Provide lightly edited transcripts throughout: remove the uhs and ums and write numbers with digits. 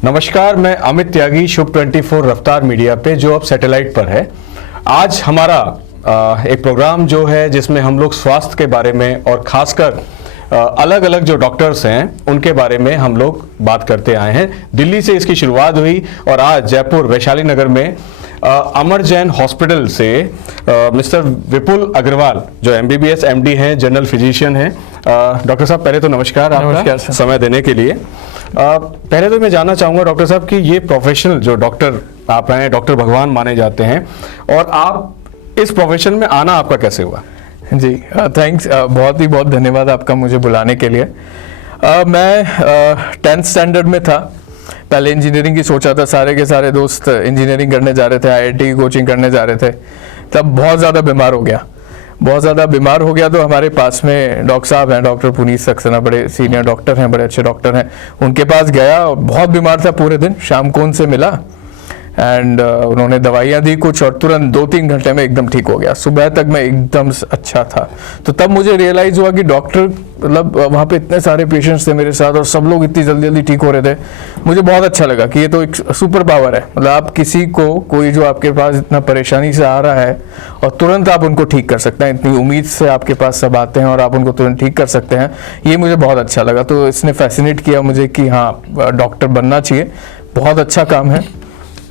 नमस्कार, मैं अमित त्यागी, शुभ 24 रफ्तार मीडिया पे जो अब सैटेलाइट पर है। आज हमारा एक प्रोग्राम जो है जिसमें हम लोग स्वास्थ्य के बारे में और खासकर अलग अलग जो डॉक्टर्स हैं उनके बारे में हम लोग बात करते आए हैं। दिल्ली से इसकी शुरुआत हुई और आज जयपुर वैशाली नगर में अमर जैन हॉस्पिटल से मिस्टर विपुल अग्रवाल जो MBBS MD हैं, जनरल फिजिशियन हैं। डॉक्टर साहब, पहले तो नमस्कार आपका समय देने के लिए। पहले तो मैं जानना चाहूँगा डॉक्टर साहब कि ये प्रोफेशनल जो डॉक्टर आप हैं, डॉक्टर भगवान माने जाते हैं, और आप इस प्रोफेशन में आना आपका कैसे हुआ? जी थैंक्स, बहुत धन्यवाद आपका मुझे बुलाने के लिए। मैं 10th स्टैंडर्ड में था। पहले इंजीनियरिंग की सोचा था, सारे के सारे दोस्त इंजीनियरिंग करने जा रहे थे, IIT की कोचिंग करने जा रहे थे। तब बहुत ज़्यादा बीमार हो गया तो हमारे पास में डॉक्टर साहब हैं, डॉक्टर पुनीत सक्सेना, बड़े सीनियर डॉक्टर हैं, बड़े अच्छे डॉक्टर हैं। उनके पास गया, बहुत बीमार था पूरे दिन। शाम को उनसे मिला एंड उन्होंने दवाइयाँ दी कुछ, और तुरंत 2-3 घंटे में एकदम ठीक हो गया। सुबह तक मैं एकदम अच्छा था। तो तब मुझे रियलाइज़ हुआ कि डॉक्टर, मतलब वहाँ पे इतने सारे पेशेंट्स थे मेरे साथ और सब लोग इतनी जल्दी ठीक हो रहे थे। मुझे बहुत अच्छा लगा कि ये तो एक सुपर पावर है। मतलब आप किसी को, कोई जो आपके पास इतना परेशानी से आ रहा है और तुरंत आप उनको ठीक कर सकते हैं। इतनी उम्मीद से आपके पास सब आते हैं और आप उनको तुरंत ठीक कर सकते हैं। ये मुझे बहुत अच्छा लगा। तो इसने फैसिनेट किया मुझे कि हाँ, डॉक्टर बनना चाहिए, बहुत अच्छा काम है।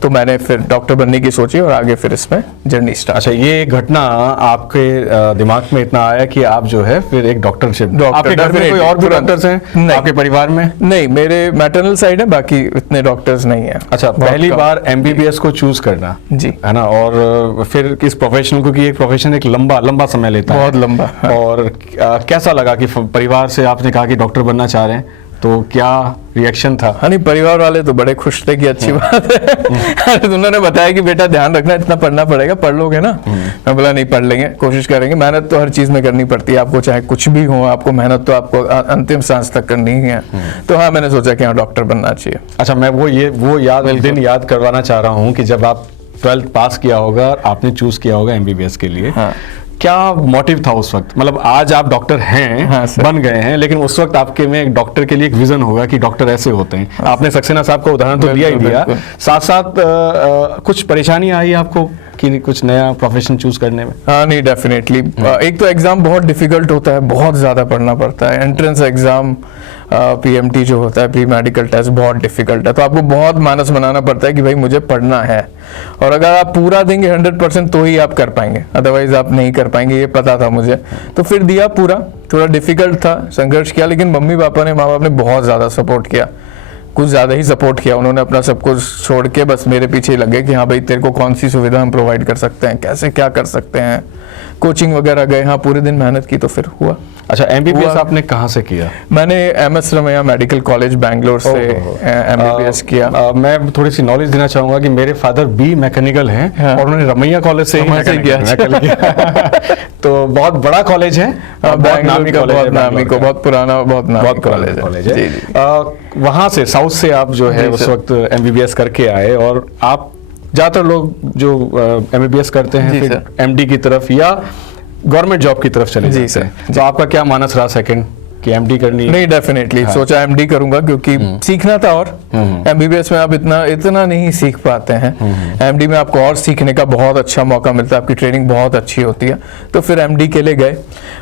तो मैंने फिर डॉक्टर बनने की सोची और आगे फिर इसमें जर्नी स्टार्ट। अच्छा, ये घटना आपके दिमाग में इतना आया कि आप जो है फिर एक डॉक्टरशिप, आपके घर में कोई और भी डॉक्टर्स हैं आपके परिवार में? नहीं, मेरे मैटरनल साइड है, बाकी इतने डॉक्टर्स नहीं है। अच्छा, पहली बार MBBS को चूज करना, जी, है ना, और फिर इस प्रोफेशन को, कि एक प्रोफेशन एक लंबा समय लेता है, बहुत लंबा। और कैसा लगा कि परिवार से आपने कहा कि डॉक्टर बनना चाह रहे हैं, तो क्या रिएक्शन था? हाँ, नहीं, परिवार वाले तो बड़े खुश थे कि अच्छी बात है। उन्होंने बताया कि बेटा ध्यान रखना, इतना पढ़ना पड़ेगा, पढ़ लोगे ना? मैं बोला नहीं, पढ़ लेंगे, कोशिश करेंगे। मेहनत तो हर चीज में करनी पड़ती है, आपको चाहे कुछ भी हो, आपको मेहनत तो आपको अंतिम सांस तक करनी ही है। तो हाँ, मैंने सोचा कि हाँ, डॉक्टर बनना चाहिए। अच्छा, मैं वो दिन याद करवाना चाह रहा हूँ कि जब आप 12th पास किया होगा, आपने चूज किया होगा MBBS के लिए। हाँ। क्या मोटिव था उस वक्त? मतलब आज आप डॉक्टर हैं, हाँ, बन गए हैं, लेकिन उस वक्त आपके में एक डॉक्टर के लिए एक विजन होगा कि डॉक्टर ऐसे होते हैं। हाँ, आपने सक्सेना साहब का उदाहरण तो दिया ही दिया, साथ साथ कुछ परेशानी आई आपको कि कुछ नया प्रोफेशन चूज करने में? हाँ, नहीं, डेफिनेटली। एक तो एग्जाम बहुत डिफिकल्ट होता है, बहुत ज़्यादा पढ़ना पड़ता है। एंट्रेंस एग्जाम, PMT जो होता है, प्री मेडिकल टेस्ट, बहुत डिफिकल्ट है। तो आपको बहुत मानस बनाना पड़ता है कि भाई मुझे पढ़ना है, और अगर आप पूरा देंगे 100% तो ही आप कर पाएंगे, अदरवाइज आप नहीं कर पाएंगे, ये पता था मुझे। तो फिर दिया पूरा, थोड़ा डिफिकल्ट था, संघर्ष किया, लेकिन मम्मी पापा ने, माँ बाप ने बहुत ज़्यादा सपोर्ट किया, कुछ ज़्यादा ही सपोर्ट किया। उन्होंने अपना सब कुछ छोड़ के बस मेरे पीछे ही लगे कि हाँ भाई, तेरे को कौन सी सुविधा हम प्रोवाइड कर सकते हैं, कैसे क्या कर सकते हैं। कोचिंग वगैरह गए, हाँ, पूरे दिन मेहनत की, तो फिर हुआ। अच्छा, MBBS आपने कहाँ से किया? मैंने MS Ramaiah medical college Bangalore से MBBS किया। मैं थोड़ी सी नॉलेज देना चाहूंगा कि मेरे फादर भी मैकेनिकल हैं। हाँ। और उन्होंने रमैया कॉलेज से ही किया। तो बहुत बड़ा कॉलेज है, बहुत नामी को, बहुत पुराना, बहुत नामी कॉलेज है। वहाँ से, साउथ से आप जो है उस वक्त MBBS करके आए, और आप ज्यादातर लोग जो MBBS करते हैं फिर MD की तरफ या गवर्नमेंट जॉब की तरफ चले जाते हैं। तो आपका क्या मानस रहा सेकंड कि MD करनी? नहीं, डेफिनेटली सोचा MD करूंगा, क्योंकि सीखना था, और MBBS में आप इतना नहीं सीख पाते हैं। MD में आपको और सीखने का बहुत अच्छा मौका मिलता है, आपकी ट्रेनिंग बहुत अच्छी होती है। तो फिर MD के लिए गए,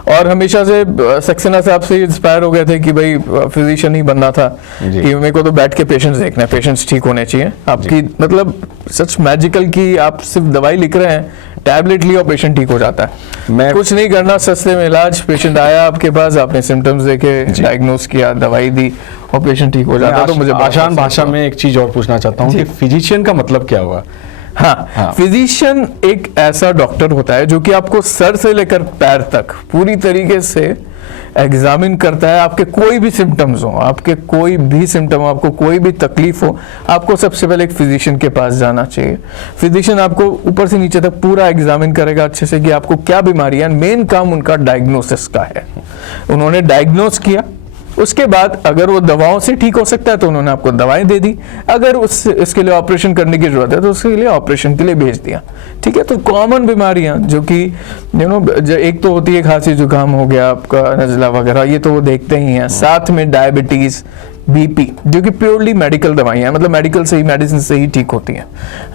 और हमेशा से सक्सेना साहब से इंस्पायर हो गए थे कि भाई फिजिशियन ही बनना था, कि मेरे को तो बैठ के पेशेंट्स देखना है, पेशेंट्स ठीक होने चाहिए। आपकी मतलब सच मैजिकल की आप सिर्फ दवाई लिख रहे हैं, टैबलेट लिया और पेशेंट ठीक हो जाता है। मैं कुछ नहीं करना, सस्ते में इलाज, पेशेंट आया आपके पास, आपने सिम्टम्स देखे, डायग्नोस किया, दवाई दी और पेशेंट ठीक हो जाता है। तो मुझे आसान भाषा में एक चीज और पूछना चाहता हूँ कि फिजिशियन का मतलब क्या हुआ? हाँ, फिजिशियन एक ऐसा डॉक्टर होता है जो कि आपको सर से लेकर पैर तक पूरी तरीके से एग्जामिन करता है आपके कोई भी सिम्टम्स हो, आपके कोई भी सिम्टम हो, आपको कोई भी तकलीफ हो, आपको सबसे पहले एक फिजिशियन के पास जाना चाहिए। फिजिशियन आपको ऊपर से नीचे तक पूरा एग्जामिन करेगा अच्छे से कि आपको क्या बीमारी है। मेन काम उनका डायग्नोसिस का है। उन्होंने डायग्नोस किया, उसके बाद अगर वो दवाओं से ठीक हो सकता है तो उन्होंने आपको दवाएं दे दी, अगर इसके लिए ऑपरेशन करने की जरूरत है तो उसके लिए ऑपरेशन के लिए भेज दिया। ठीक है, तो कॉमन बीमारियां जो कि एक तो होती है खांसी जुकाम हो गया, आपका नज़ला वगैरह, ये तो वो देखते ही हैं। साथ में डायबिटीज, बीपी, जो कि प्योरली मेडिकल दवाइयाँ, मतलब मेडिकल से ही, मेडिसिन से ही ठीक होती हैं,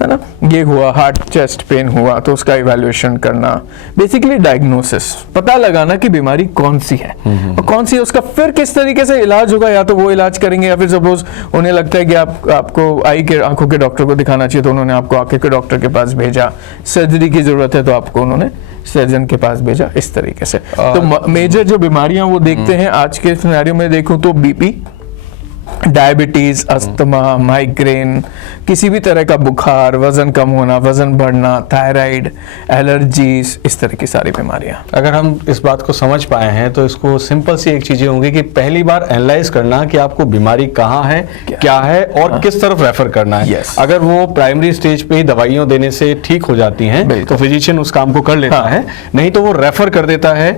है ना। ये हुआ, हार्ट चेस्ट पेन हुआ तो उसका इवैल्यूएशन करना, बेसिकली डायग्नोसिस, पता लगाना कि बीमारी कौन सी है और कौन सी है, उसका फिर किस तरीके से इलाज होगा। या तो वो इलाज करेंगे, या फिर सपोज उन्हें लगता है कि आपको आंखों के डॉक्टर को दिखाना चाहिए तो उन्होंने आपको आंखों के डॉक्टर के पास भेजा। सर्जरी की जरूरत है तो आपको उन्होंने सर्जन के पास भेजा, इस तरीके से। तो मेजर जो बीमारियां वो देखते हैं आज के सिनेरियो में देखूं तो बीपी, डायबिटीज, अस्थमा, माइग्रेन, किसी भी तरह का बुखार, वजन कम होना, वजन बढ़ना, थायराइड, एलर्जीज, इस तरह की सारी बीमारियां। अगर हम इस बात को समझ पाए हैं तो इसको सिंपल सी एक चीजें होंगी कि पहली बार एनालाइज करना कि आपको बीमारी कहाँ है, क्या है और किस तरफ रेफर करना है। Yes. अगर वो प्राइमरी स्टेज पे ही दवाइयां देने से ठीक हो जाती हैं तो फिजिशियन उस काम को कर लेता है, नहीं तो वो रेफर कर देता है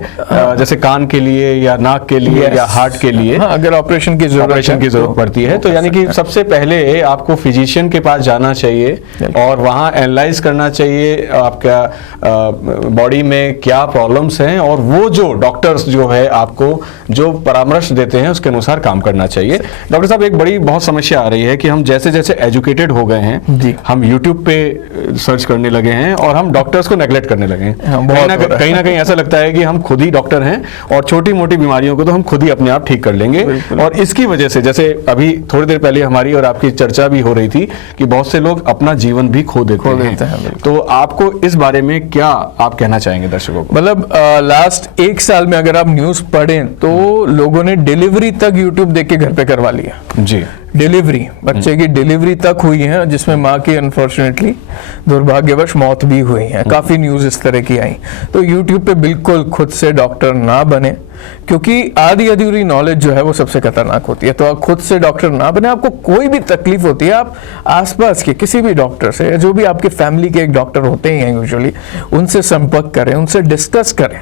जैसे कान के लिए या नाक के लिए या हार्ट के लिए, अगर ऑपरेशन की जरूरत पड़ती है। तो यानी कि सबसे पहले आपको फिजिशियन के पास जाना चाहिए और वहां एनालाइज करना चाहिए आपका बॉडी में क्या प्रॉब्लम्स हैं, और वो जो डॉक्टर्स जो है आपको जो परामर्श देते हैं उसके अनुसार काम करना चाहिए। डॉक्टर साहब, एक बड़ी बहुत समस्या आ रही है कि हम जैसे जैसे एजुकेटेड हो गए हैं जी, हम यूट्यूब पे सर्च करने लगे हैं और हम डॉक्टर्स को नेग्लेक्ट करने लगे हैं। कहीं ना कहीं ऐसा लगता है कि हम खुद ही डॉक्टर हैं और छोटी मोटी बीमारियों को तो हम खुद ही अपने आप ठीक कर लेंगे। और इसकी वजह से, जैसे अभी थोड़ी देर पहले हमारी और आपकी चर्चा भी हो रही थी कि बहुत से लोग अपना जीवन भी खो देते हैं। तो आपको इस बारे में क्या आप कहना चाहेंगे दर्शकों को? मतलब लास्ट 1 साल में अगर आप न्यूज पढ़ें तो लोगों ने डिलीवरी तक यूट्यूब देख के घर पे करवा लिया जी। डिलीवरी, बच्चे की डिलीवरी तक हुई है जिसमें माँ की अनफॉर्चुनेटली दुर्भाग्यवश मौत भी हुई है। काफी न्यूज इस तरह की आई। तो यूट्यूब पे बिल्कुल खुद से डॉक्टर ना बने, क्योंकि आधी अधूरी नॉलेज जो है वो सबसे खतरनाक होती है। तो आप खुद से डॉक्टर ना बने। आपको कोई भी तकलीफ होती है, आप आसपास के किसी भी डॉक्टर से, जो भी आपके फैमिली के एक डॉक्टर होते ही हैं यूजुअली, उनसे संपर्क करें, उनसे डिस्कस करें।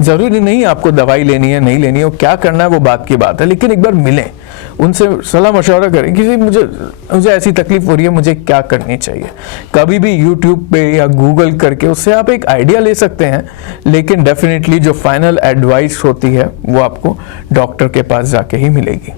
जरूरी नहीं आपको दवाई लेनी है, नहीं लेनी है, क्या करना है वो बात की बात है, लेकिन एक बार मिलें, उनसे सलाह मशवरा करें कि मुझे ऐसी तकलीफ हो रही है, मुझे क्या करनी चाहिए। कभी भी यूट्यूब पे या गूगल करके उससे आप एक आइडिया ले सकते हैं, लेकिन डेफिनेटली जो फाइनल एडवाइस होती है वो आपको डॉक्टर के पास जाके ही मिलेगी।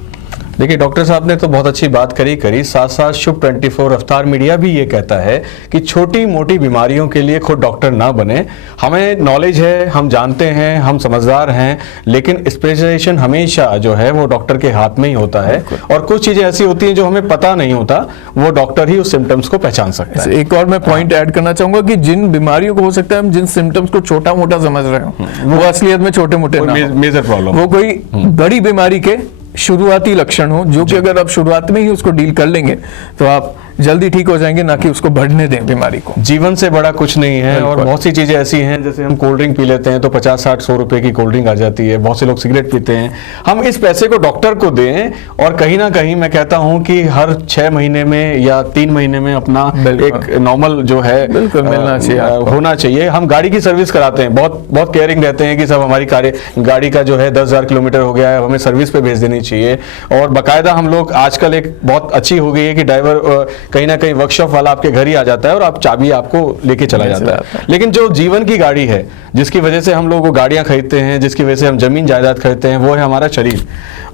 देखिए, डॉक्टर साहब ने तो बहुत अच्छी बात करी, साथ साथ शुभ 24 रफ्तार मीडिया भी ये कहता है कि छोटी मोटी बीमारियों के लिए खुद डॉक्टर ना बने। हमें नॉलेज है, हम जानते हैं, हम समझदार हैं, लेकिन स्पेशलाइजेशन हमेशा जो है वो डॉक्टर के हाथ में ही होता है। और कुछ चीजें ऐसी होती हैं जो हमें पता नहीं होता, वो डॉक्टर ही उस सिम्टम्स को पहचान सकता है। एक और मैं पॉइंट ऐड करना चाहूंगा कि जिन बीमारियों को हो सकता है हम जिन सिम्टम्स को छोटा मोटा समझ रहे हो, वो असलियत में छोटे मोटे ना हो, मेजर प्रॉब्लम, वो कोई बड़ी बीमारी के शुरुआती लक्षण हो, जो कि अगर आप शुरुआत में ही उसको डील कर लेंगे तो आप जल्दी ठीक हो जाएंगे, ना कि उसको बढ़ने दें बीमारी को। जीवन से बड़ा कुछ नहीं है। और बहुत सी चीजें ऐसी हैं, जैसे हम कोल्ड ड्रिंक पी लेते हैं तो 50, 60, 100 रुपए की कोल्ड ड्रिंक आ जाती है। बहुत से लोग सिगरेट पीते हैं। हम इस पैसे को डॉक्टर को दें, और कहीं ना कहीं मैं कहता हूं कि हर 6 महीने में या 3 महीने में अपना एक नॉर्मल जो है मिलना चाहिए, होना चाहिए। हम गाड़ी की सर्विस कराते हैं, बहुत केयरिंग रहते हैं कि सब हमारी गाड़ी का जो है 10,000 किलोमीटर हो गया है, हमें सर्विस पे भेज देनी चाहिए। और बाकायदा हम लोग आजकल एक बहुत अच्छी हो गई है कि ड्राइवर कहीं ना कहीं वर्कशॉप वाला आपके घर ही आ जाता है और आप चाबी आपको लेके चला जाता है। लेकिन जो जीवन की गाड़ी है, जिसकी वजह से हम लोग वो गाड़ियां खरीदते हैं, जिसकी वजह से हम जमीन जायदाद खरीदते हैं, वो है हमारा शरीर।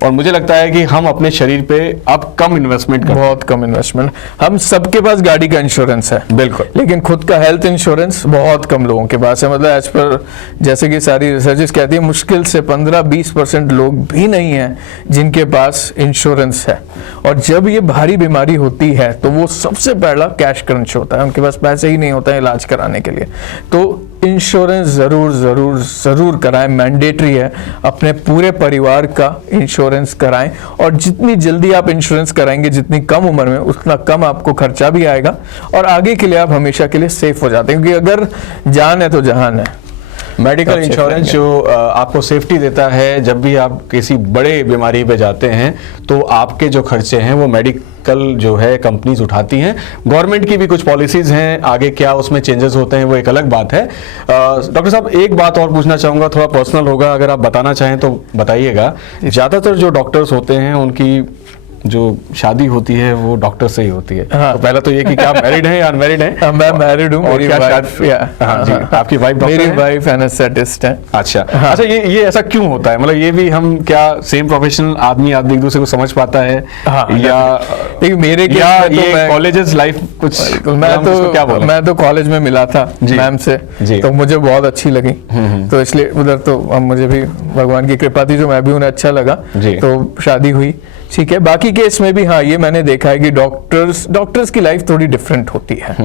और मुझे लगता है कि हम अपने शरीर पे अब कम इन्वेस्टमेंट करते हैं। बहुत कम इन्वेस्टमेंट। हम सबके पास गाड़ी का इंश्योरेंस है, बिल्कुल, लेकिन खुद का हेल्थ इंश्योरेंस बहुत कम लोगों के पास है। मतलब एज पर जैसे कि सारी रिसर्चेस कहती है, मुश्किल से 15-20% लोग भी नहीं है जिनके पास इंश्योरेंस है। और जब ये भारी बीमारी होती है तो वो सबसे पहला कैश क्रंच होता है, उनके पास पैसे ही नहीं होता है इलाज कराने के लिए। तो इंश्योरेंस जरूर जरूर जरूर कराएं, मैंडेटरी है। अपने पूरे परिवार का इंश्योरेंस कराएं, और जितनी जल्दी आप इंश्योरेंस कराएंगे, जितनी कम उम्र में, उतना कम आपको खर्चा भी आएगा और आगे के लिए आप हमेशा के लिए सेफ हो जाते हैं। क्योंकि अगर जान है तो जहान है। मेडिकल तब इंश्योरेंस safe जो आपको सेफ्टी देता है, जब भी आप किसी बड़े बीमारी पे जाते हैं तो आपके जो खर्चे हैं वो मेडिकल जो है कंपनीज उठाती हैं। गवर्नमेंट की भी कुछ पॉलिसीज हैं, आगे क्या उसमें चेंजेस होते हैं वो एक अलग बात है। डॉक्टर साहब, एक बात और पूछना चाहूँगा, थोड़ा पर्सनल होगा, अगर आप बताना चाहें तो बताइएगा। ज़्यादातर जो डॉक्टर्स होते हैं उनकी जो शादी होती है वो डॉक्टर से ही होती है। हाँ। तो पहला तो ये कि क्या आप मैरिड हैं या अनमैरिड हैं? मैं मैरिड हूँ, और मेरी क्या वाइफ, हाँ जी, आपकी वाइफ डॉक्टर मेरी है? वाइफ एनेस्थेटिस्ट है। अच्छा अच्छा, ये ऐसा क्यों होता है? मतलब ये भी हम क्या सेम प्रोफेशनल आदमी एक दूसरे को समझ पाता है? हाँ, या देखिए मेरे केस या में तो ये मैं कॉलेजेस लाइफ कुछ हम इसको क्या बोलें? मैं तो कॉलेज में मिला था जी। मैम से, जी। तो मुझे बहुत अच्छी लगी, तो इसलिए उधर तो अब मुझे भी भगवान की कृपा थी जो मैं भी उन्हें अच्छा लगा, जी। तो शादी हुई। ठीक है, बाकी केस में भी हाँ, ये मैंने देखा है कि डॉक्टर्स की लाइफ थोड़ी डिफरेंट होती है।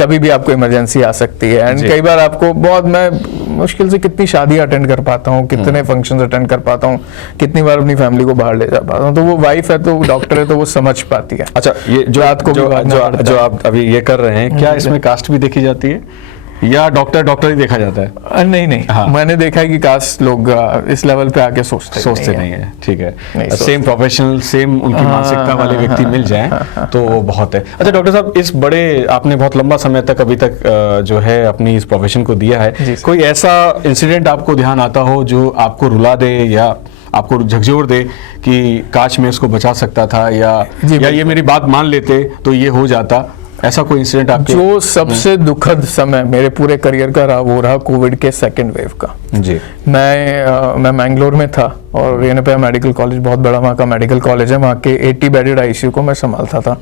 कभी भी आपको इमरजेंसी आ सकती है, एंड जी। कई बार आपको बहुत, मैं मुश्किल से कितनी शादी अटेंड कर पाता हूँ, कितने फंक्शंस अटेंड कर पाता हूँ, कितनी बार अपनी फैमिली को बाहर ले जा पाता हूँ, तो वो वाइफ है तो डॉक्टर है तो वो समझ पाती है। अच्छा, ये जो रात को भी जो, भागना जो, पड़ता जो है। आप अभी ये कर रहे हैं, क्या इसमें कास्ट भी देखी जाती है या डॉक्टर ही देखा जाता है? नहीं नहीं, हाँ। मैंने देखा है कि कास्ट लोग इस लेवल पे आके सोचते नहीं है। ठीक है, नहीं सेम प्रोफेशनल, सेम उनकी मानसिकता वाले व्यक्ति मिल जाएं तो वो बहुत है। अच्छा डॉक्टर साहब, इस बड़े आपने बहुत लंबा समय तक अभी तक जो है अपनी इस प्रोफेशन को दिया है, कोई ऐसा इंसिडेंट आपको ध्यान आता हो जो आपको रुला दे या आपको झकझोर दे कि काश मैं इसको बचा सकता था, या ये मेरी बात मान लेते तो ये हो जाता, ऐसा कोई इंसिडेंट आपके? जो सबसे दुखद समय मेरे पूरे करियर का रहा वो रहा कोविड के सेकेंड वेव का। जी। मैं मैंगलोर में था और रेनपे मेडिकल कॉलेज बहुत बड़ा वहाँ का मेडिकल कॉलेज है, वहाँ के 80 बेडेड आईसीयू को मैं संभालता था,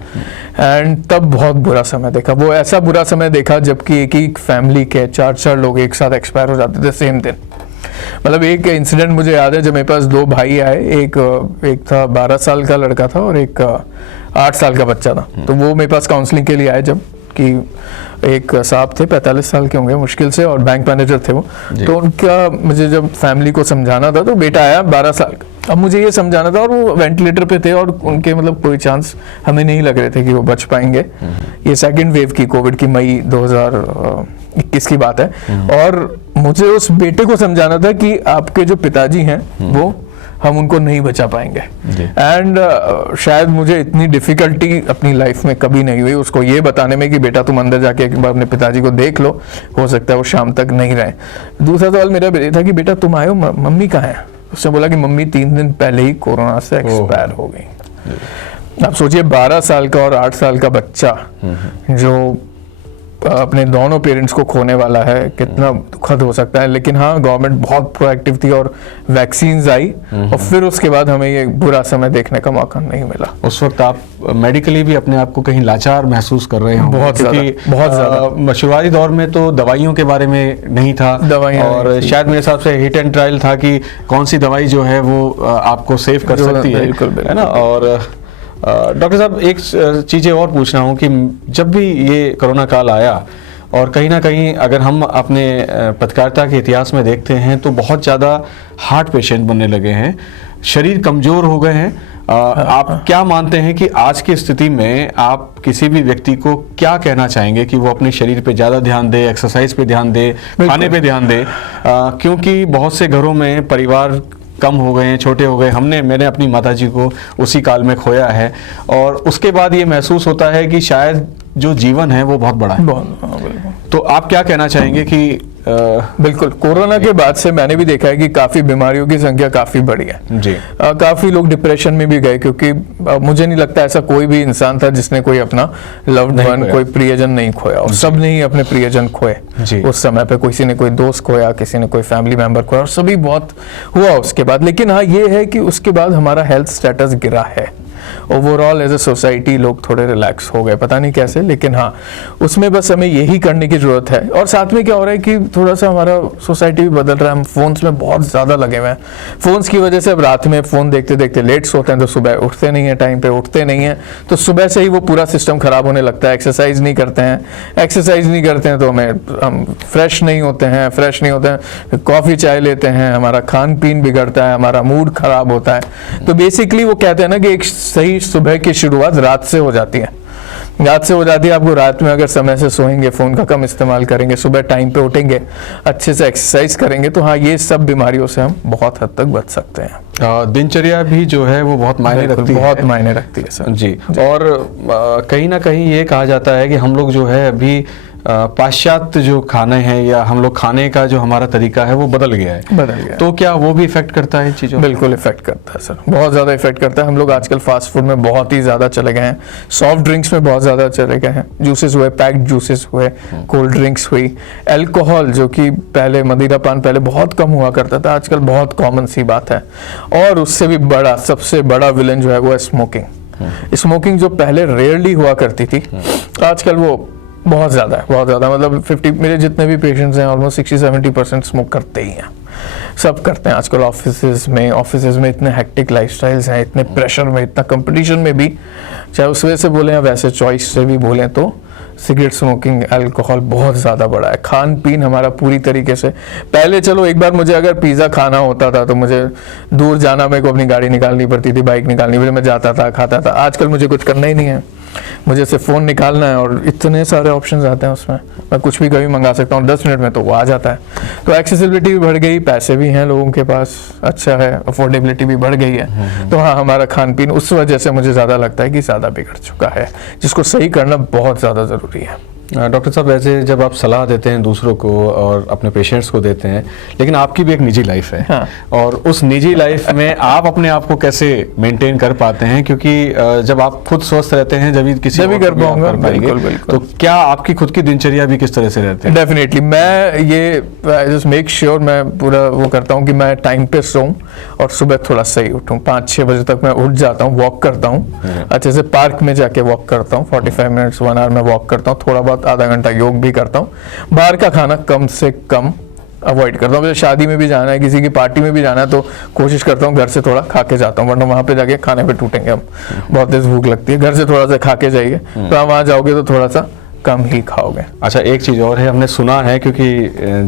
एंड तब बहुत बुरा समय देखा। वो ऐसा बुरा समय देखा जबकि एक ही फैमिली के 4 लोग एक साथ एक्सपायर हो जाते थे सेम दिन। मतलब एक इंसिडेंट मुझे याद है जब मेरे पास 2 भाई आए, एक था 12 साल का लड़का था और एक 8 साल का बच्चा था। तो वो मेरे पास काउंसलिंग के लिए आए, जब कि एक साहब थे 45 साल के होंगे मुश्किल से और बैंक मैनेजर थे वो। तो उनका मुझे जब फैमिली को समझाना था, तो बेटा आया 12 साल का, अब मुझे ये समझाना था और वो वेंटिलेटर पे थे और उनके मतलब कोई चांस हमें नहीं लग रहे थे कि वो बच पाएंगे। ये सेकंड वेव की कोविड की मई 2021 की बात है, और मुझे उस बेटे को समझाना था कि आपके जो पिताजी हैं वो हम उनको नहीं बचा पाएंगे। एंड शायद मुझे इतनी डिफिकल्टी अपनी लाइफ में कभी नहीं हुई उसको ये बताने में कि बेटा तुम अंदर जाके एक बार अपने पिताजी को देख लो, हो सकता है वो शाम तक नहीं रहे। दूसरा सवाल मेरा ये था कि बेटा तुम आए हो, मम्मी कहाँ है? उसने बोला कि मम्मी 3 दिन पहले ही कोरोना से एक्सपायर हो गई। आप सोचिए 12 साल का और 8 साल का बच्चा जो अपने दोनों पेरेंट्स को खोने वाला है, कितना दुखद हो सकता है। लेकिन हाँ, गवर्नमेंट बहुत प्रोएक्टिव थी और वैक्सीन्स आई, और फिर उसके बाद हमें ये बुरा समय देखने का मौका नहीं मिला। उस वक्त आप मेडिकली भी अपने आप को कहीं लाचार महसूस कर रहे हो? बहुत ज़्यादा। शुरुआती दौर में तो दवाइयों के बारे में नहीं था, और शायद मेरे हिसाब से हिट एंड ट्रायल था कि कौन सी दवाई जो है वो आपको सेव कर सकती है ना। और डॉक्टर साहब, एक चीज़ें और पूछना हूँ कि जब भी ये कोरोना काल आया, और कहीं ना कहीं अगर हम अपने पत्रकारिता के इतिहास में देखते हैं तो बहुत ज़्यादा हार्ट पेशेंट बनने लगे हैं, शरीर कमज़ोर हो गए हैं। आप क्या मानते हैं कि आज की स्थिति में आप किसी भी व्यक्ति को क्या कहना चाहेंगे कि वो अपने शरीर पे ज़्यादा ध्यान दे, एक्सरसाइज पे ध्यान दे, खाने पे ध्यान दे? क्योंकि बहुत से घरों में परिवार कम हो गए हैं, छोटे हो गए। मैंने अपनी माताजी को उसी काल में खोया है, और उसके बाद ये महसूस होता है कि शायद जो जीवन है वो बहुत बड़ा है। तो आप क्या कहना चाहेंगे कि बिल्कुल, कोरोना के बाद से मैंने भी देखा है कि काफी बीमारियों की संख्या काफी बढ़ी है जी। काफी लोग डिप्रेशन में भी गए, क्योंकि मुझे नहीं लगता ऐसा कोई भी इंसान था जिसने कोई अपना लव्ड वन, कोई प्रियजन नहीं खोया, और सब ने ही अपने प्रियजन खोए उस समय पे। किसी ने कोई दोस्त खोया, किसी ने कोई फैमिली मेंबर खोया, और सभी बहुत हुआ उसके बाद। लेकिन हाँ, ये है कि उसके बाद हमारा हेल्थ स्टेटस गिरा है। ओवरऑल एज अ सोसाइटी लोग थोड़े रिलैक्स हो गए, पता नहीं कैसे, लेकिन हाँ, उसमें बस हमें यही करने की जरूरत है। और साथ में क्या हो रहा है कि थोड़ा सा हमारा सोसाइटी भी बदल रहा है, हम फोन्स में बहुत ज़्यादा लगे हुए हैं। फोन्स की वजह से अब रात में फ़ोन देखते देखते लेट सोते हैं, तो सुबह उठते नहीं है, टाइम पे उठते नहीं है, तो सुबह से ही वो पूरा सिस्टम खराब होने लगता है। एक्सरसाइज नहीं करते हैं तो हम फ्रेश नहीं होते हैं, कॉफ़ी चाय लेते हैं, हमारा खान पीन बिगड़ता है, हमारा मूड खराब होता है। तो बेसिकली वो कहते हैं ना कि एक सही सुबह की शुरुआत रात से हो जाती है। याद से हो जाती है आपको। रात में अगर समय से सोएंगे, फ़ोन का कम इस्तेमाल करेंगे, सुबह टाइम पे उठेंगे, अच्छे से एक्सरसाइज करेंगे, तो हाँ, ये सब बीमारियों से हम बहुत हद तक बच सकते हैं। दिनचर्या भी जो है वो बहुत मायने रखती है। बहुत मायने रखती है सर जी। और कहीं ना कहीं ये कहा जाता है कि हम लोग जो है अभी पाश्चात्य जो खाने हैं या हम लोग खाने का जो हमारा तरीका है वो बदल गया है। तो क्या वो भी इफेक्ट करता है इन चीज़ों? बिल्कुल इफेक्ट करता है सर, बहुत ज़्यादा इफेक्ट करता है। हम लोग आजकल फास्ट फूड में बहुत ही ज़्यादा चले गए हैं, सॉफ्ट ड्रिंक्स में बहुत ज़्यादा चले गए हैं, जूसेस हुए, पैक्ड जूसेस हुए, कोल्ड ड्रिंक्स हुई, अल्कोहल जो कि पहले मदिरा पान पहले बहुत कम हुआ करता था, आजकल बहुत कॉमन सी बात है। और उससे भी बड़ा, सबसे बड़ा विलन जो है वो है स्मोकिंग। स्मोकिंग जो पहले रेयरली हुआ करती थी, आजकल वो बहुत ज़्यादा है, बहुत ज़्यादा। मतलब 50, मेरे जितने भी पेशेंट्स हैं ऑलमोस्ट 60-70% स्मोक करते ही हैं, सब करते हैं आजकल। ऑफिस में इतने हेक्टिक लाइफस्टाइल्स हैं, इतने प्रेशर में, इतना कंपटीशन में भी, चाहे उस वजह से बोलें या वैसे चॉइस से भी बोलें, तो सिगरेट स्मोकिंग, अल्कोहल बहुत ज़्यादा बढ़ा है। खान पीन हमारा पूरी तरीके से, पहले चलो एक बार मुझे अगर पिज़्ज़ा खाना होता था तो मुझे दूर जाना, मेरे को अपनी गाड़ी निकालनी पड़ती थी, बाइक निकालनी पड़ती, मैं जाता था, खाता था। आजकल मुझे कुछ करना ही नहीं है, मुझे सिर्फ फ़ोन निकालना है और इतने सारे ऑप्शंस आते हैं उसमें, मैं कुछ भी कभी मंगा सकता हूँ 10 मिनट में, तो वो आ जाता है। तो एक्सेसिबिलिटी भी बढ़ गई, पैसे भी हैं लोगों के पास, अच्छा है, अफोर्डेबिलिटी भी बढ़ गई है। तो हाँ, हमारा खान पीन उस वजह से मुझे ज़्यादा लगता है कि ज़्यादा बिगड़ चुका है, जिसको सही करना बहुत ज़्यादा ज़रूरी है। डॉक्टर साहब, वैसे जब आप सलाह देते हैं दूसरों को और अपने पेशेंट्स को देते हैं, लेकिन आपकी भी एक निजी लाइफ है। हाँ। और उस निजी लाइफ में आप अपने आप को कैसे मेंटेन कर पाते हैं? क्योंकि जब आप खुद स्वस्थ रहते हैं जब किसी भी कर पाऊंगा, बिल्कुल। तो क्या आपकी खुद की दिनचर्या भी किस तरह से रहती है? डेफिनेटली मैं ये जस्ट मेक श्योर मैं पूरा वो करता हूँ कि मैं टाइम पे सोऊं और सुबह थोड़ा सही उठूं। 5-6 बजे तक मैं उठ जाता हूँ, वॉक करता हूँ, अच्छे से पार्क में जाके वॉक करता हूँ, 45 मिनट्स 1 आवर में वॉक करता हूँ, थोड़ा बहुत आधा घंटा योग भी करता हूँ। बाहर का खाना कम से कम अवॉइड करता हूँ। मुझे शादी में भी जाना है, किसी की पार्टी में भी जाना है, तो कोशिश करता हूँ घर से थोड़ा खा के जाता हूँ, वरना वहाँ पे जाके खाने पे टूटेंगे हम, बहुत तेज भूख लगती है। घर से थोड़ा सा खा के जाइए, तो आप वहाँ जाओगे तो थोड़ा सा कम ही खाओगे। अच्छा, एक चीज़ और है, हमने सुना है, क्योंकि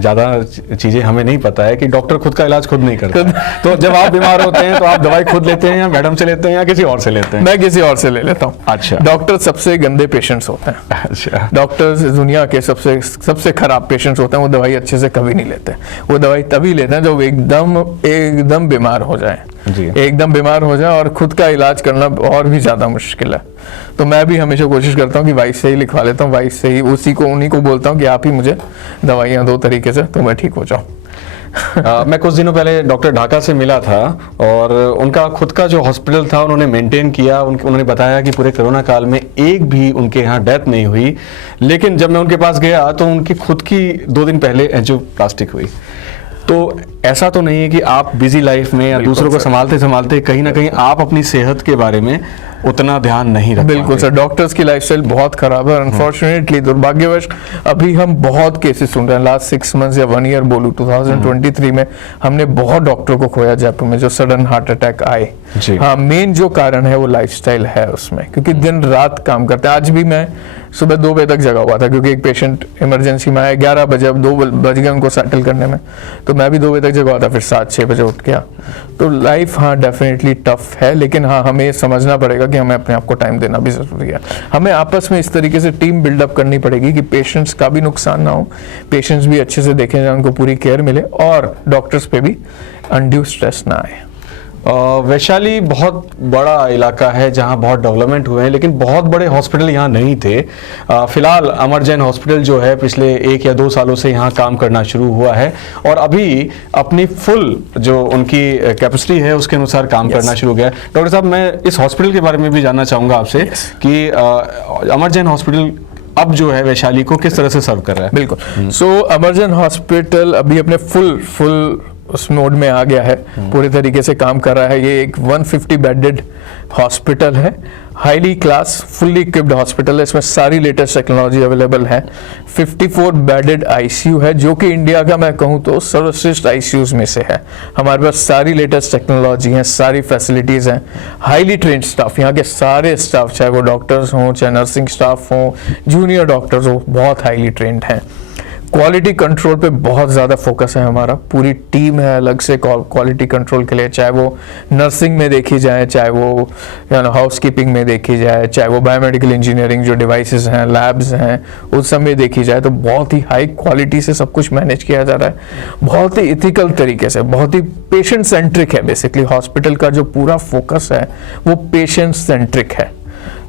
ज़्यादा चीज़ें हमें नहीं पता है, कि डॉक्टर खुद का इलाज खुद नहीं करता। तो जब आप बीमार होते हैं तो आप दवाई खुद लेते हैं या मैडम से लेते हैं या किसी और से लेते हैं? मैं किसी और से ले लेता हूँ। अच्छा। डॉक्टर सबसे गंदे पेशेंट्स होते हैं। अच्छा। डॉक्टर्स दुनिया के सबसे खराब पेशेंट्स होते हैं, वो दवाई अच्छे से कभी नहीं लेते। वो दवाई तभी लेते हैं जब एकदम बीमार हो जाए, एकदम बीमार हो जाए, और खुद का इलाज करना और भी ज़्यादा मुश्किल है। तो मैं भी हमेशा कोशिश करता हूँ कि वाइफ से ही लिखवा लेता हूँ, वाइफ से ही, उन्हीं को बोलता हूँ कि आप ही मुझे दवाइयाँ दो तरीके से, तो मैं ठीक हो जाऊँ। मैं कुछ दिनों पहले डॉक्टर ढाका से मिला था, और उनका खुद का जो हॉस्पिटल था उन्होंने मेंटेन किया। उन्होंने बताया कि पूरे कोरोना काल में एक भी उनके यहाँ डेथ नहीं हुई, लेकिन जब मैं उनके पास गया तो उनकी खुद की 2 दिन पहले एंजियोप्लास्टिक हुई। तो ऐसा तो नहीं है कि आप बिजी लाइफ में या दूसरों को संभालते संभालते कहीं ना कहीं आप अपनी सेहत के बारे में उतना ध्यान नहीं रख? बिल्कुल सर, डॉक्टर्स की लाइफस्टाइल बहुत खराब है अनफॉर्चुनेटली, दुर्भाग्यवश। अभी हम बहुत केसेस सुन रहे हैं, लास्ट 6 मंथ्स या 1 ईयर बोलूँ, 2023 में हमने बहुत डॉक्टर को खोया जयपुर में, जो सडन हार्ट अटैक आए। हाँ, मेन जो कारण है वो लाइफस्टाइल है उसमें, क्योंकि दिन रात काम करते हैं। आज भी मैं सुबह 2 बजे तक जगा हुआ था, क्योंकि एक पेशेंट इमरजेंसी में आया, 11 बजे, अब 2 बज गए उनको सेटल करने में, तो मैं भी 2 बजे तक जगा हुआ था, फिर 7-6 बजे उठ गया। तो लाइफ हाँ डेफिनेटली टफ है, लेकिन हाँ, हमें समझना पड़ेगा कि हमें अपने आप को टाइम देना भी जरूरी है। हमें आपस में इस तरीके से टीम बिल्डअप करनी पड़ेगी कि पेशेंट्स का भी नुकसान ना हो, पेशेंट्स भी अच्छे से देखे जाए, उनको पूरी केयर मिले, और डॉक्टर्स पे भी अनड्यू स्ट्रेस ना आए। वैशाली बहुत बड़ा इलाका है जहां बहुत डेवलपमेंट हुए हैं, लेकिन बहुत बड़े हॉस्पिटल यहां नहीं थे। फिलहाल अमर जैन हॉस्पिटल जो है पिछले 1 या 2 सालों से यहां काम करना शुरू हुआ है, और अभी अपनी फुल जो उनकी कैपेसिटी है उसके अनुसार काम करना शुरू हो गया है। डॉक्टर साहब, मैं इस हॉस्पिटल के बारे में भी जानना चाहूँगा आपसे कि अमर जैन हॉस्पिटल अब जो है वैशाली को किस तरह से सर्व कर रहा है? बिल्कुल। सो अमर जैन हॉस्पिटल अभी अपने फुल उस मोड में आ गया है, पूरे तरीके से काम कर रहा है। ये एक 150 बेडेड हॉस्पिटल है, highly class fully equipped hospital है। इसमें सारी लेटेस्ट टेक्नोलॉजी अवेलेबल है। 54 बेडेड आईसीयू है, जो कि इंडिया का मैं कहूँ तो सर्वश्रेष्ठ आईसीयूज में से है। हमारे पास सारी लेटेस्ट टेक्नोलॉजी है, सारी फैसिलिटीज़ हैं, हाईली ट्रेंड स्टाफ, यहाँ के सारे स्टाफ, चाहे वो डॉक्टर्स हों, चाहे नर्सिंग स्टाफ हों, जूनियर डॉक्टर्स हो, बहुत हाईली ट्रेंड हैं। क्वालिटी कंट्रोल पे बहुत ज़्यादा फोकस है हमारा, पूरी टीम है अलग से क्वालिटी कंट्रोल के लिए, चाहे वो नर्सिंग में देखी जाए, चाहे वो हाउसकीपिंग में देखी जाए, चाहे वो बायोमेडिकल इंजीनियरिंग जो डिवाइसेस हैं, लैब्स हैं, उस सब में देखी जाए, तो बहुत ही हाई क्वालिटी से सब कुछ मैनेज किया जा रहा है, बहुत ही इथिकल तरीके से, बहुत ही पेशेंट सेंट्रिक है। बेसिकली हॉस्पिटल का जो पूरा फोकस है वो पेशेंट सेंट्रिक है।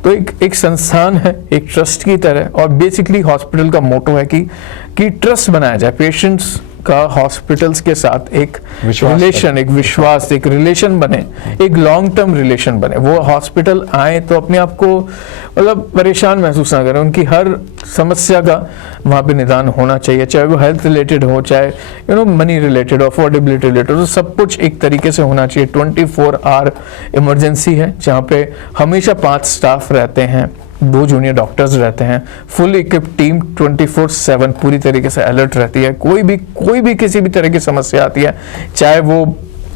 तो एक संस्थान है, एक ट्रस्ट की तरह, और बेसिकली हॉस्पिटल का मोटो है कि ट्रस्ट बनाया जाए, पेशेंट्स का हॉस्पिटल्स के साथ एक रिलेशन, एक विश्वास, एक रिलेशन बने, एक लॉन्ग टर्म रिलेशन बने। वो हॉस्पिटल आए तो अपने आप को मतलब परेशान महसूस ना करें, उनकी हर समस्या का वहाँ पे निदान होना चाहिए, चाहे वो हेल्थ रिलेटेड हो, चाहे मनी रिलेटेड, अफोर्डेबिलिटी रिलेटेड, तो सब कुछ एक तरीके से होना चाहिए। 24 आवर इमरजेंसी है जहाँ पे हमेशा 5 स्टाफ रहते हैं, 2 जूनियर डॉक्टर्स रहते हैं, फुल इक्विप टीम 24/7 पूरी तरीके से अलर्ट रहती है। कोई भी किसी भी तरह की समस्या आती है, चाहे वो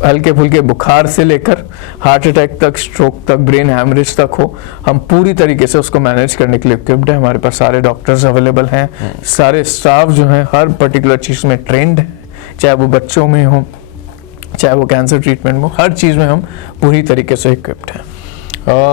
हल्के फुल्के बुखार से लेकर हार्ट अटैक तक, स्ट्रोक तक, ब्रेन हैमरेज तक हो, हम पूरी तरीके से उसको मैनेज करने के लिए इक्विप्ड है। हमारे पास सारे डॉक्टर्स अवेलेबल हैं, सारे स्टाफ जो हैं हर पर्टिकुलर चीज़ में ट्रेंड है, चाहे वो बच्चों में हो, चाहे वो कैंसर ट्रीटमेंट में हो, हर चीज़ में हम पूरी तरीके से इक्विप्ड हैं।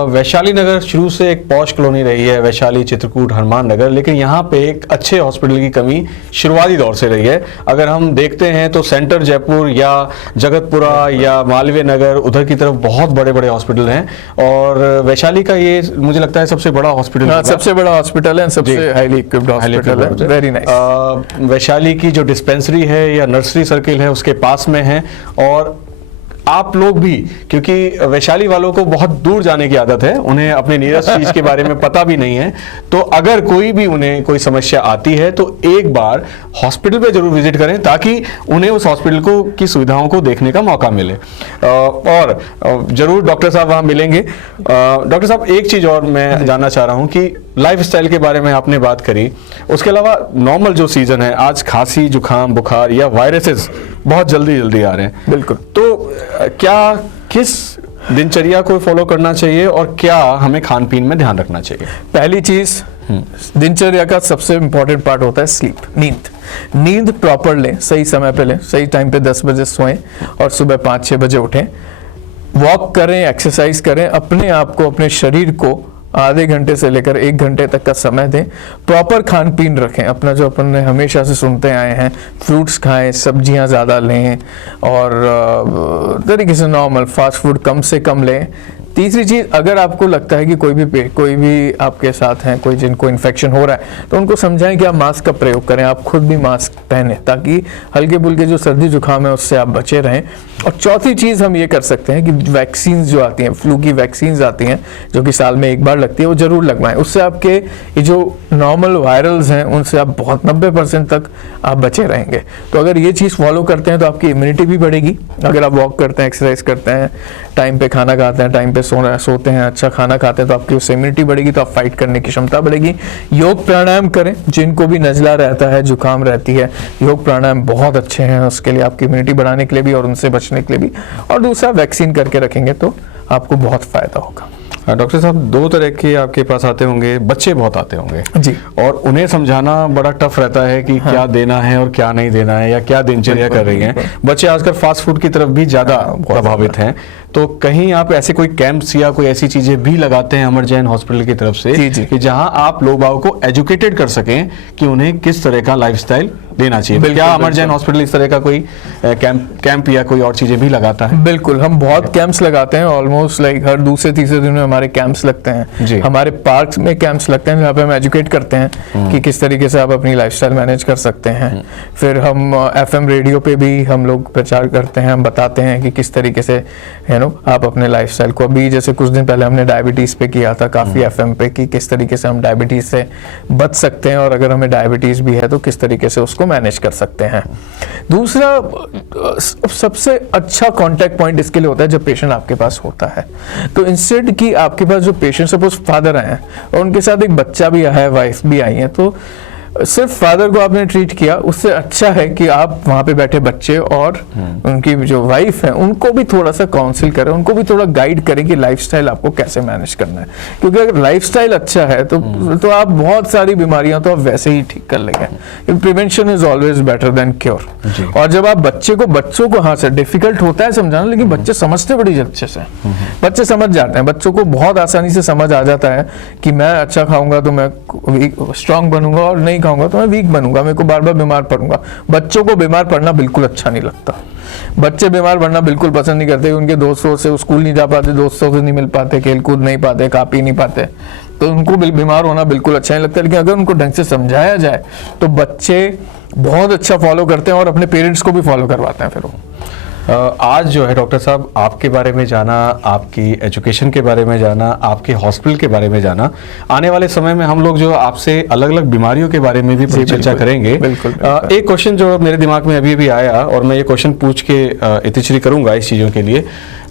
वैशाली नगर शुरू से एक पॉश कॉलोनी रही है, वैशाली, चित्रकूट, हनुमान नगर, लेकिन यहाँ पे एक अच्छे हॉस्पिटल की कमी शुरुआती दौर से रही है। अगर हम देखते हैं तो सेंटर जयपुर या जगतपुरा या मालवीय नगर, उधर की तरफ बहुत बड़े बड़े हॉस्पिटल हैं, और वैशाली का ये मुझे लगता है सबसे बड़ा हॉस्पिटल, सबसे बड़ा हॉस्पिटल है, सबसे हाईली इक्विप्ड हॉस्पिटल है। Very nice. वैशाली की जो डिस्पेंसरी है या नर्सरी सर्किल है उसके पास में है, और आप लोग भी, क्योंकि वैशाली वालों को बहुत दूर जाने की आदत है, उन्हें अपने नियरेस्ट चीज के बारे में पता भी नहीं है, तो अगर कोई भी उन्हें कोई समस्या आती है तो एक बार हॉस्पिटल पे जरूर विजिट करें ताकि उन्हें उस हॉस्पिटल को की सुविधाओं को देखने का मौका मिले। और जरूर डॉक्टर साहब वहां मिलेंगे। डॉक्टर साहब, एक चीज और मैं जानना चाह रहा हूं कि लाइफस्टाइल के बारे में आपने बात करी, उसके अलावा नॉर्मल जो सीजन है, आज खांसी, जुकाम, बुखार या वायरसेस बहुत जल्दी आ रहे हैं, बिल्कुल, तो क्या किस दिनचर्या को फॉलो करना चाहिए और क्या हमें खान पीन में ध्यान रखना चाहिए? पहली चीज, दिनचर्या का सबसे इंपॉर्टेंट पार्ट होता है स्लीप, नींद प्रॉपर लें, सही समय पे लें, सही टाइम पे 10 बजे सोएं और सुबह 5-6 बजे उठें। वॉक करें, एक्सरसाइज करें, अपने आप को, अपने शरीर को आधे घंटे से लेकर 1 घंटे तक का समय दें। प्रॉपर खान पीन रखें, अपना जो अपन हमेशा से सुनते आए हैं, फ्रूट्स खाएं, सब्जियां ज़्यादा लें, और तरीके से नॉर्मल फास्ट फूड कम से कम लें। तीसरी चीज़, अगर आपको लगता है कि कोई भी आपके साथ हैं, कोई जिनको इन्फेक्शन हो रहा है, तो उनको समझाएं कि आप मास्क का प्रयोग करें, आप खुद भी मास्क पहने, ताकि हल्के फुल्के जो सर्दी जुकाम है उससे आप बचे रहें। और चौथी चीज़ हम ये कर सकते हैं कि वैक्सीन जो आती हैं, फ्लू की वैक्सीन आती हैं जो कि साल में 1 बार लगती है, वो ज़रूर लगवाएं। उससे आपके ये जो नॉर्मल वायरल्स हैं उनसे आप बहुत 90% तक आप बचे रहेंगे। तो अगर ये चीज़ फॉलो करते हैं तो आपकी इम्यूनिटी भी बढ़ेगी। अगर आप वॉक करते हैं, एक्सरसाइज करते हैं, टाइम पे खाना खाते हैं, टाइम पे सोते हैं, अच्छा खाना खाते हैं, तो आपकी उससे इम्यूनिटी बढ़ेगी, तो आप फाइट करने की क्षमता बढ़ेगी। योग प्राणायाम करें, जिनको भी नजला रहता है, जुकाम रहती है, योग प्राणायाम बहुत अच्छे हैं उसके लिए, आपकी इम्यूनिटी बढ़ाने के लिए भी और उनसे बचने के लिए भी। और दूसरा, वैक्सीन करके रखेंगे तो आपको बहुत फायदा होगा। डॉक्टर साहब, 2 तरह के आपके पास आते होंगे, बच्चे बहुत आते होंगे जी, और उन्हें समझाना बड़ा टफ रहता है कि क्या देना है और क्या नहीं देना है, या क्या दिनचर्या कर रही हैं। बच्चे आजकल फास्ट फूड की तरफ भी ज्यादा प्रभावित हैं, तो कहीं आप ऐसे कोई कैंप्स या कोई ऐसी चीजें भी लगाते हैं अमर जैन हॉस्पिटल की तरफ से कि जहां आप लोग को एजुकेटेड कर सकें कि उन्हें किस तरह का लाइफस्टाइल देना चाहिए? क्या अमर जैन हॉस्पिटल इस तरह का कोई कैंप या कोई और चीजें भी लगाता है? बिल्कुल, हम बहुत कैंप्स लगाते हैं, ऑलमोस्ट लाइक हर दूसरे तीसरे दिन में हमारे कैंप्स लगते हैं। हमारे पार्क्स में कैंप्स लगते हैं जहाँ पे हम एजुकेट करते हैं कि किस तरीके से आप अपनी लाइफस्टाइल मैनेज कर सकते हैं। फिर हम FM रेडियो पे भी हम लोग प्रचार करते हैं, हम बताते हैं कि किस तरीके से आप अपने लाइफस्टाइल को, अभी जैसे कुछ दिन पहले हमने डायबिटीज पे किया था काफी FM पे, कि किस तरीके से हम डायबिटीज से बच सकते हैं, और अगर हमें डायबिटीज भी है तो किस तरीके से उसको मैनेज कर सकते हैं। दूसरा, सबसे अच्छा कांटेक्ट पॉइंट इसके लिए होता है जब पेशेंट आपके पास होता है। तो इंस्टेड कि आपके पास जो पेशेंट, सपोज फादर आए हैं और उनके साथ एक बच्चा भी आया है, वाइफ भी आई है, तो सिर्फ फादर को आपने ट्रीट किया, उससे अच्छा है कि आप वहाँ पे बैठे बच्चे और उनकी जो वाइफ है उनको भी थोड़ा सा काउंसिल करें, उनको भी थोड़ा गाइड करें कि लाइफस्टाइल आपको कैसे मैनेज करना है। क्योंकि अगर लाइफस्टाइल अच्छा है तो आप बहुत सारी बीमारियां तो आप वैसे ही ठीक कर लेंगे। Prevention is always better than cure. और जब आप बच्चों को हाँ सर डिफिकल्ट होता है समझाना, लेकिन बच्चे समझते बड़ी अच्छे से, बच्चे समझ जाते हैं, बच्चों को बहुत आसानी से समझ आ जाता है कि मैं अच्छा खाऊंगा तो मैं स्ट्रांग बनूंगा और नहीं खाऊंगा तो मैं वीक बनूंगा, मेरे को बार बार बीमार पड़ूंगा। बच्चों को बीमार पड़ना बिल्कुल अच्छा नहीं लगता, बच्चे बीमार पड़ना बिल्कुल पसंद नहीं करते। उनके दोस्तों से स्कूल नहीं जा पाते, दोस्तों से नहीं मिल पाते, खेल कूद नहीं पाते, खा पी नहीं पाते, तो उनको बीमार होना बिल्कुल अच्छा नहीं लगता। लेकिन अगर उनको ढंग से समझाया जाए तो बच्चे बहुत अच्छा फॉलो करते हैं और अपने पेरेंट्स को भी फॉलो करवाते हैं। फिर वो आज जो है डॉक्टर साहब आपके बारे में जाना, आपकी एजुकेशन के बारे में जाना, आपके हॉस्पिटल के बारे में जाना, आने वाले समय में हम लोग जो आपसे अलग अलग बीमारियों के बारे में भी चर्चा करेंगे। एक क्वेश्चन जो मेरे दिमाग में अभी अभी आया और मैं ये क्वेश्चन पूछ के इतिश्री करूंगा इस चीज़ों के लिए।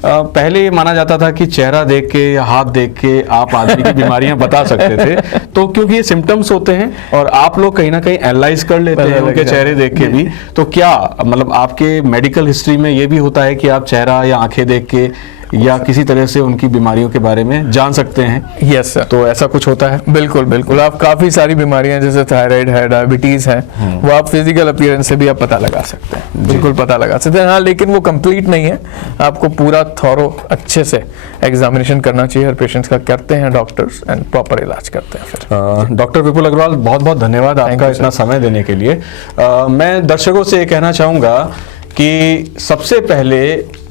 पहले ये माना जाता था कि चेहरा देख के या हाथ देख के आप आदमी की बीमारियां बता सकते थे, तो क्योंकि ये सिम्टम्स होते हैं और आप लोग कहीं ना कहीं एनालाइज कर लेते हैं उनके चेहरे देख के भी, तो क्या मतलब आपके मेडिकल हिस्ट्री में ये भी होता है कि आप चेहरा या आंखें देख के या किसी तरह से उनकी बीमारियों के बारे में जान सकते हैं? Yes sir. तो ऐसा कुछ होता है? बिल्कुल बिल्कुल। आप काफी सारी बीमारियां जैसे थायराइड है, डायबिटीज है, वो आप फिजिकल अपीयरेंस से भी आप पता लगा सकते हैं, बिल्कुल पता लगा सकते हैं। हाँ, लेकिन वो कंप्लीट नहीं है, आपको पूरा थॉरो अच्छे से एग्जामिनेशन करना चाहिए। हर पेशेंट्स का करते हैं डॉक्टर्स एंड प्रॉपर इलाज करते हैं। फिर डॉक्टर विपुल अग्रवाल, बहुत बहुत धन्यवाद आपका इतना समय देने के लिए। मैं दर्शकों से ये कहना चाहूँगा कि सबसे पहले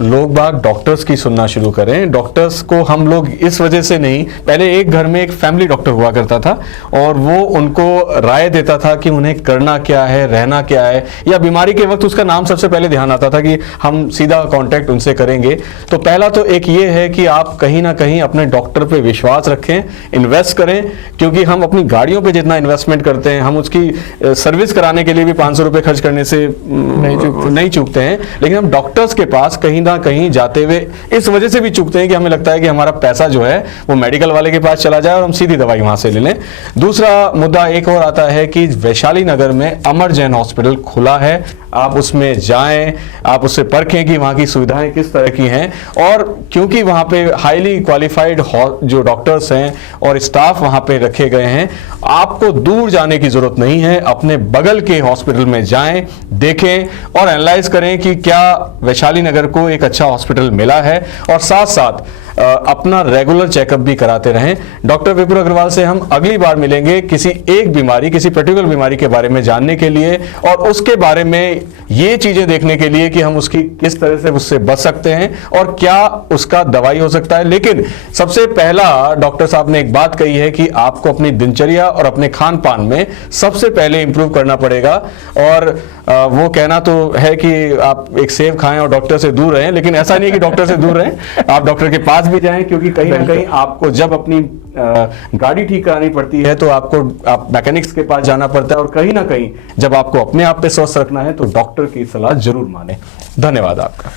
लोग बाग डॉक्टर्स की सुनना शुरू करें। डॉक्टर्स को हम लोग इस वजह से नहीं, पहले एक घर में एक फैमिली डॉक्टर हुआ करता था और वो उनको राय देता था कि उन्हें करना क्या है, रहना क्या है, या बीमारी के वक्त उसका नाम सबसे पहले ध्यान आता था कि हम सीधा कांटेक्ट उनसे करेंगे। तो पहला तो एक ये है कि आप कहीं ना कहीं अपने डॉक्टर पे विश्वास रखें, इन्वेस्ट करें, क्योंकि हम अपनी गाड़ियों पे जितना इन्वेस्टमेंट करते हैं, हम उसकी सर्विस कराने के लिए भी 500 रुपये खर्च करने से नहीं चूकते हैं, लेकिन हम डॉक्टर्स के पास कहीं ना कहीं जाते हुए इस वजह से भी चूकते हैं कि हमें लगता है कि हमारा पैसा जो है वो मेडिकल वाले के पास चला जाए और हम सीधी दवाई वहां से ले लें। दूसरा मुद्दा एक और आता है कि वैशाली नगर में अमर जैन हॉस्पिटल खुला है, आप उसमें जाएं, आप उससे परखें कि वहां की सुविधाएं किस तरह की हैं, और क्योंकि वहां पे हाईली क्वालिफाइड जो डॉक्टर्स हैं और स्टाफ वहां पे रखे गए हैं, आपको दूर जाने की जरूरत नहीं है। अपने बगल के हॉस्पिटल में जाएं, देखें और एनालाइज करें कि क्या वैशाली नगर को एक अच्छा हॉस्पिटल मिला है, और साथ साथ अपना रेगुलर चेकअप भी कराते रहें। डॉक्टर विपुल अग्रवाल से हम अगली बार मिलेंगे किसी एक बीमारी, किसी पर्टिकुलर बीमारी के बारे में जानने के लिए और उसके बारे में ये चीजें देखने के लिए कि हम उसकी किस तरह से उससे बच सकते हैं और क्या उसका दवाई हो सकता है। लेकिन सबसे पहला डॉक्टर साहब ने एक बात कही है कि आपको अपनी दिनचर्या और अपने खान पान में सबसे पहले इंप्रूव करना पड़ेगा, और वो कहना तो है कि आप एक सेब खाएं और डॉक्टर से दूर रहें, लेकिन ऐसा नहीं है कि डॉक्टर से दूर रहें, आप डॉक्टर के पास भी जाएं, क्योंकि कहीं ना कहीं आपको जब अपनी गाड़ी ठीक करानी पड़ती है तो आप मैकेनिक्स के पास जाना पड़ता है, और कहीं ना कहीं जब आपको अपने आप पे स्वस्थ रखना है तो डॉक्टर की सलाह जरूर माने। धन्यवाद आपका।